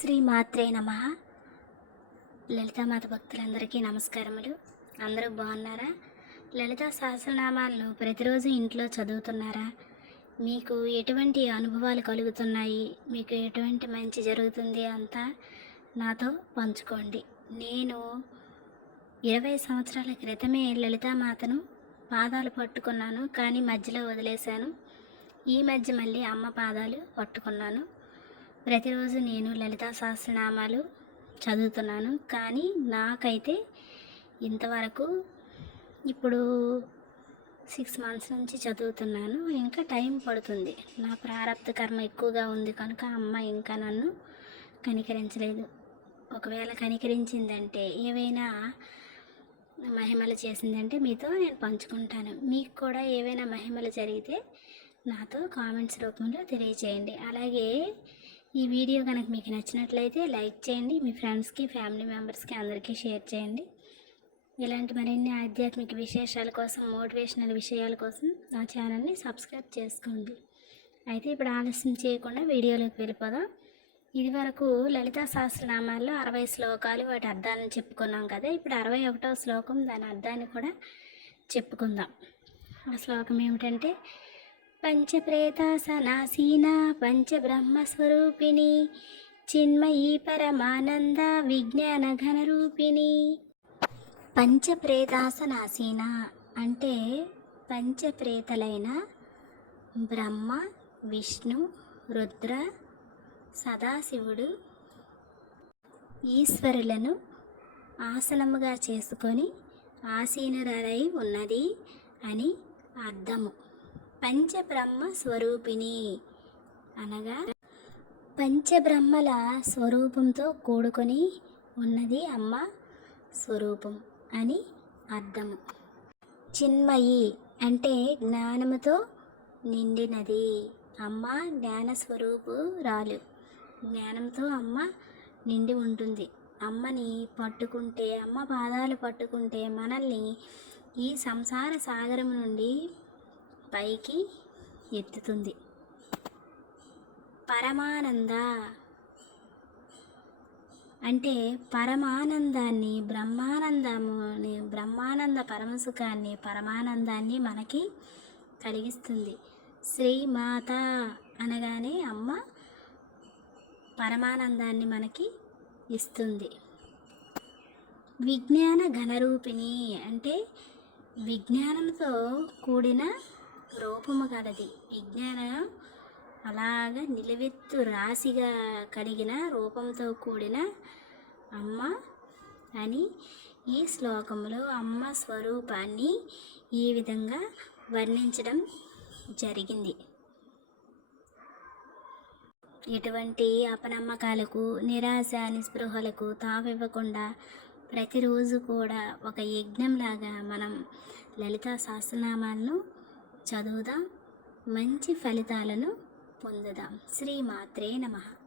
శ్రీ మాత్రే నమ. లలితామాత భక్తులందరికీ నమస్కారములు. అందరూ బాగున్నారా? లలితా సహస్రనామాలను ప్రతిరోజు ఇంట్లో చదువుతున్నారా? మీకు ఎటువంటి అనుభవాలు కలుగుతున్నాయి? మీకు ఎటువంటి మంచి జరుగుతుంది అంతా నాతో పంచుకోండి. నేను ఇరవై సంవత్సరాల క్రితమే లలితామాతను పాదాలు పట్టుకున్నాను కానీ మధ్యలో వదిలేశాను. ఈ మధ్య మళ్ళీ అమ్మ పాదాలు పట్టుకున్నాను. ప్రతిరోజు నేను లలితా సహస్రనామాలు చదువుతున్నాను. కానీ నాకైతే ఇంతవరకు ఇప్పుడు సిక్స్ మంత్స్ నుంచి చదువుతున్నాను. ఇంకా టైం పడుతుంది. నా ప్రారంభ కర్మ ఎక్కువగా ఉంది కనుక అమ్మ ఇంకా నన్ను కనికరించలేదు. ఒకవేళ కనికరించిందంటే ఏవైనా మహిమలు చేసిందంటే మీతో నేను పంచుకుంటాను. మీకు కూడా ఏవైనా మహిమలు జరిగితే నాతో కామెంట్స్ రూపంలో తెలియజేయండి. అలాగే ఈ వీడియో కనుక మీకు నచ్చినట్లయితే లైక్ చేయండి మీ ఫ్రెండ్స్కి ఫ్యామిలీ మెంబర్స్కి అందరికీ షేర్ చేయండి. ఇలాంటి మరిన్ని ఆధ్యాత్మిక విశేషాల కోసం మోటివేషనల్ విషయాల కోసం నా ఛానల్ని సబ్స్క్రైబ్ చేసుకోండి. అయితే ఇప్పుడు ఆలస్యం చేయకుండా వీడియోలోకి వెళ్ళిపోదాం. ఇది వరకు లలితా సహస్రనామాల్లో అరవై శ్లోకాలు వాటి అర్థాలను చెప్పుకున్నాం కదా ఇప్పుడు అరవై ఒకటో శ్లోకం దాని అర్థాన్ని కూడా చెప్పుకుందాం. ఆ శ్లోకం ఏమిటంటే పంచప్రేతాసనాసీన పంచబ్రహ్మస్వరూపిణి చిన్మయీ పరమానంద విజ్ఞాన ఘనరూపిణి పంచప్రేతాసనాసీన అంటే పంచప్రేతలైన బ్రహ్మ విష్ణు రుద్ర సదాశివుడు ఈశ్వరులను ఆసనముగా చేసుకొని ఆసీనురాలై ఉన్నది అని అర్థము. పంచబ్రహ్మ స్వరూపిణి అనగా పంచబ్రహ్మల స్వరూపంతో కూడుకొని ఉన్నది అమ్మ స్వరూపం అని అర్థము. చిన్మయి అంటే జ్ఞానముతో నిండినది. అమ్మ జ్ఞాన స్వరూపు రాలు జ్ఞానంతో అమ్మ నిండి ఉంటుంది. అమ్మని పట్టుకుంటే అమ్మ పాదాలు పట్టుకుంటే మనల్ని ఈ సంసార సాగరం నుండి పైకి ఎత్తుతుంది. పరమానంద. అంటే పరమానందాన్ని బ్రహ్మానందముని బ్రహ్మానంద పరమసుఖాన్ని పరమానందాన్ని మనకి కలిగిస్తుంది. శ్రీమాత అనగానే అమ్మ పరమానందాన్ని మనకి ఇస్తుంది. విజ్ఞాన ఘనరూపిణి అంటే విజ్ఞానంతో కూడిన రూపము గలది. విజ్ఞాన అలాగ నిలవెత్తు రాశిగా కలిగిన రూపంతో కూడిన అమ్మ అని ఈ శ్లోకంలో అమ్మ స్వరూపాన్ని ఈ విధంగా వర్ణించడం జరిగింది. ఎటువంటి అపనమ్మకాలకు నిరాశ నిస్పృహలకు తావివ్వకుండా ప్రతిరోజు కూడా ఒక యజ్ఞంలాగా మనం లలితా సహస్రనామాలను చదువుదాం. మంచి ఫలితాలను పొందుదాం. శ్రీమాత్రే నమః.